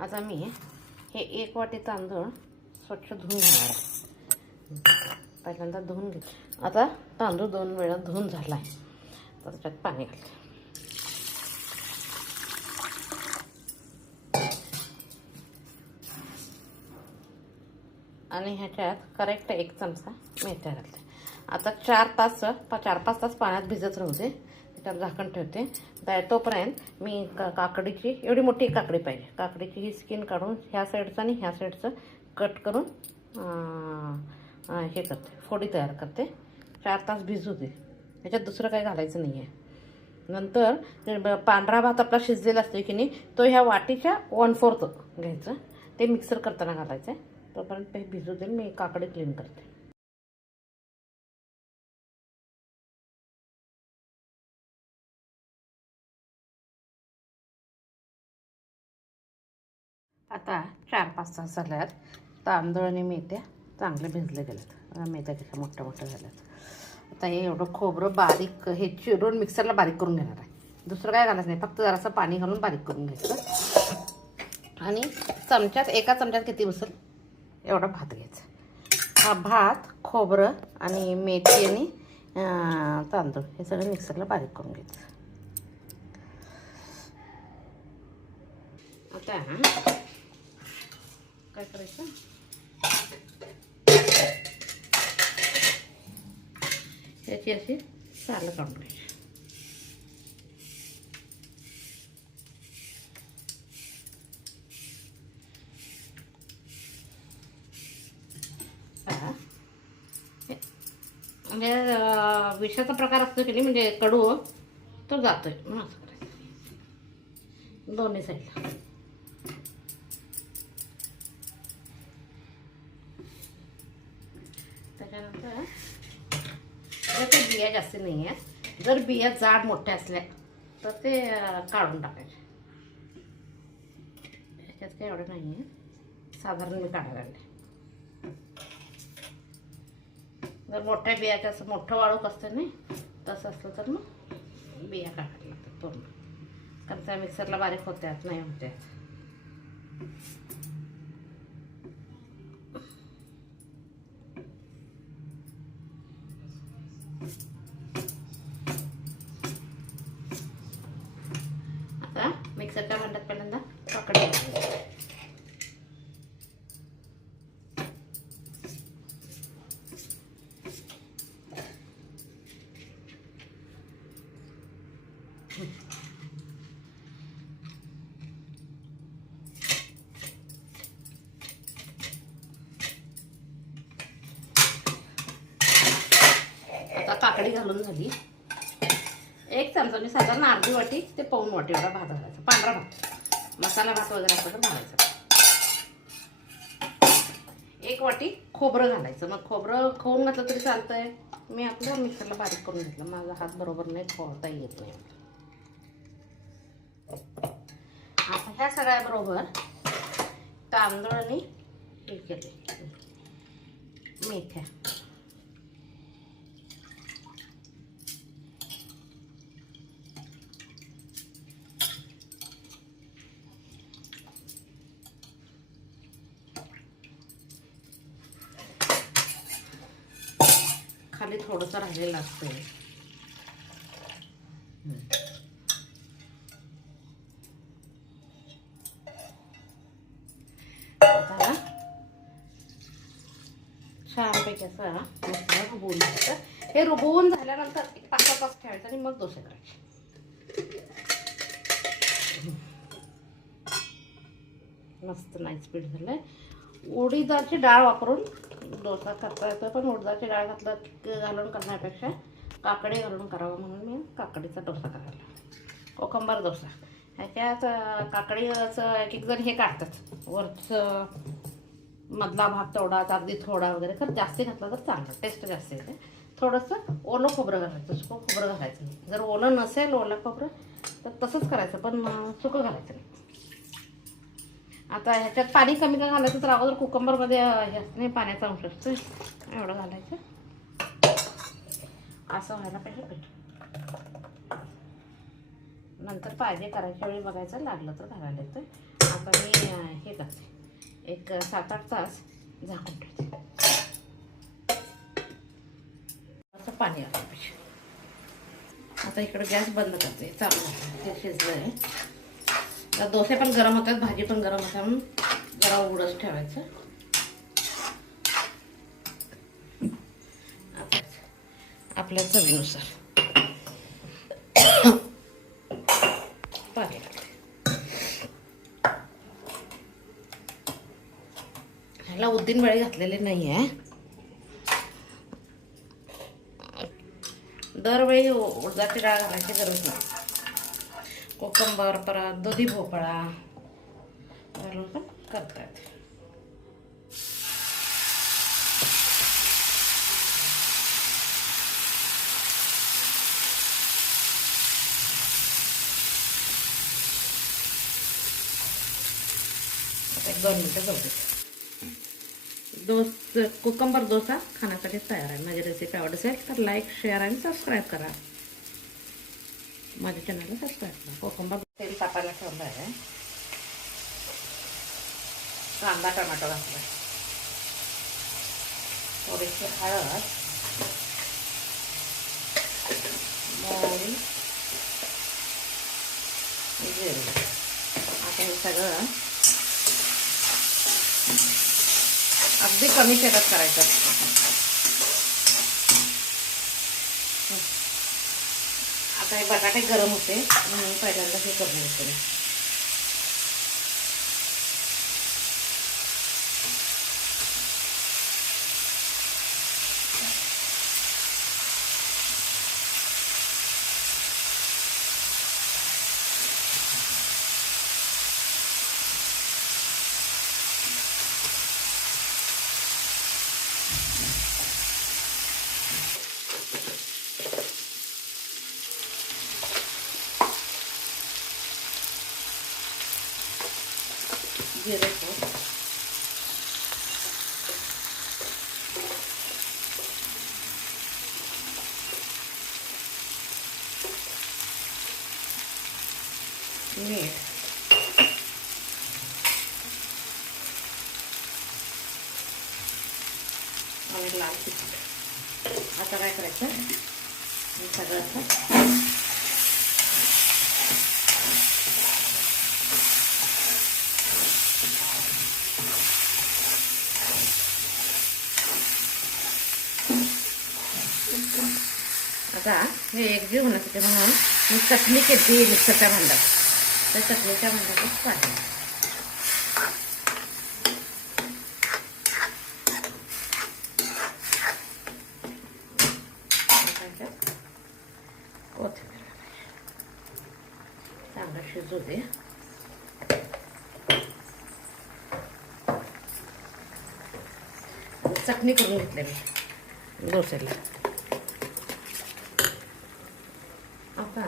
आता मी हे 1 वाटी तांदूळ स्वच्छ धुवून घेणार आहे. पहिल्यांदा धुवून घे. आता तांदूळ 2 वेळा धुवून झाला आहे. तर त्याच्यात पाणी घालते. आणि ह्याच्यात करेक्ट 1 चमचा मेथ्या घालते. आता 4-5 तास पाण्यात भिजत राहू दे. त्याच्यावर झाकण ठेवते. तोपर्यंत मी काकडीची एवढी मोठी काकडी पाहिजे. काकडीची ही स्किन काढून ह्या साईडचं आणि ह्या साईडचं कट करून हे करते, फोडी तयार करते. 4 तास भिजू दे. ह्याच्यात दुसरं काही घालायचं नाही आहे. नंतर पांढरा भात आपला शिजलेला असतो की नाही, तो ह्या वाटीच्या 1/4 घ्यायचं. ते मिक्सर करताना घालायचं आहे. तोपर्यंत हे भिजू दे. मी काकडी क्लीन करते. आता 4-5 तास झाल्यात. तांदूळ आणि मेथ्या चांगले भिजले गेलेत. मेथ्या कशा मोठ्या झाल्यात. आता हे एवढं खोबरं बारीक हे चिरून मिक्सरला बारीक करून घेणार आहे. दुसरं काय घालायचं नाही, फक्त जरासं पाणी घालून बारीक करून घ्यायचं. आणि एका चमच्यात किती बसेल एवढा भात घ्यायचा. हा भात, खोबरं आणि मेथी आणि तांदूळ हे सगळं मिक्सरला बारीक करून घ्यायचं. आता काय करायचं, याची अशी सालं काढून घ्यायची. म्हणजे विषाचा प्रकार असतो की नाही, म्हणजे कडू तो जातोय म्हणून असं करायचं दोन्ही साईडला. त्याच्यानंतर त्याच्या बिया जास्त नाही आहेत. जर बिया जाड मोठ्या असल्या तर ते काढून टाकायचे. त्याच्यात काही एवढं नाही आहे, साधारण मी काढायला लागले. जर मोठ्या बियाचं असं मोठं वाळूक असतं नाही तसं असलं तर मग बिया काढायला लागतात पूर्ण. कारण त्या मिक्सरला बारीक होत्यात नाही होत्यात. आता मिक्सरच्या भांड्यात पहिल्यांदा काकडी घालायची. आता काकडी घालून झाली. 1 चमचा मी साधारण अर्धी वाटी ते पाऊण वाटी एवढा भात घालायचा. पांढरा भात, मसाला भात वगैरे असं तर घालायचं. 1 वाटी खोबरं घालायचं. मग खोबरं खवून घातलं तरी चालतंय. मी आपलं मिक्सरला बारीक करून घेतलं. माझा हात बरोबर नाही, खोवता येत नाही. आता ह्या सगळ्याबरोबर तांदूळ आणि हे केले मेथ्या, खाली थोडंसं राहिलेलं असतं. आता छानपैकी असं मसाला रुबवून घ्यायचं. हे रुबवून झाल्यानंतर 5-6 तास ठेवायचं आणि मग डोसे करायचे. मस्त नाईस पीठ झालंय. उडीदाची डाळ वापरून डोसा करता येतो, पण उडदाची डाळ घालून करण्यापेक्षा काकडी घालून करावं म्हणून मी काकडीचा डोसा करायला. कोकंबर डोसा. ह्याच्यात काकडीचं एक जण हे काढतात वरचं मधला भाग तेवढाच, अगदी थोडा वगैरे. तर जास्त घातला तर चांगलं, टेस्ट जास्त येते. थोडंसं ओलं खोबरं घालायचं, सुकं खोबरं घालायचं नाही. जर ओलं नसेल ओलं खोबरं तर तसंच करायचं, पण सुकं घालायचं नाही. आता ह्याच्यात पाणी कमी का घालायचं, तर अगोदर कुकंबरमध्ये हे असतं नाही, पाण्याचा अंश असतो. एवढं घालायचं. असं व्हायला पाहिजे पीठ. नंतर पाहिजे करायच्या वेळी बघायचं, लागलं तर घालायला येतं. आता मी हे करते, एक 7-8 तास झाकून ठेवते. असं पाणी आलं पाहिजे. आता इकडे गॅस बंद करते, चालू ते शिजलं आहे. आता डोसे पण गरम होतात, भाजी पण गरम होतात, म्हणून जरा उघडच ठेवायचं. आता आपल्या चवीनुसार पाणी टाकते. ह्याला उद्दिन वडे घातलेले नाही आहे. दरवेळी उडदाची डाळ घालायची गरज नाही. कोकंबर, परत दुधी भोपळा घालून पण करता येते. आता 1-2 मिनटं जाऊ दे. कोकंबर डोसा खाण्यासाठी तयार आहे. माझी रेसिपी आवडत असेल तर लाईक, शेअर आणि सबस्क्राईब करा. माझ्या चॅनलला सबस्क्राईब करा. कोकंबर तेल तापायला ठेवलं आहे. कांदा टोमॅटो घातला, थोडीशी हळद, मोहरी, जिरे. आता हे सगळं अगदी कमी तेलात करायचं. आता हे बटाटे गरम होते म्हणून पहिल्यांदा हे करून घेते. जिरे पूड, मीठ, आणि लाल तिखट. आता काय करायचं, हे सगळं असं आता हे एकजीव होण्यासाठी म्हणून मी चटणी केली मिक्सरच्या भांड्यात. त्या चटणीच्या भांड्यातच पाणी, कोथिंबीर चांगलं शिजू दे. चटणी करून घेतली मी डोस्याला. आता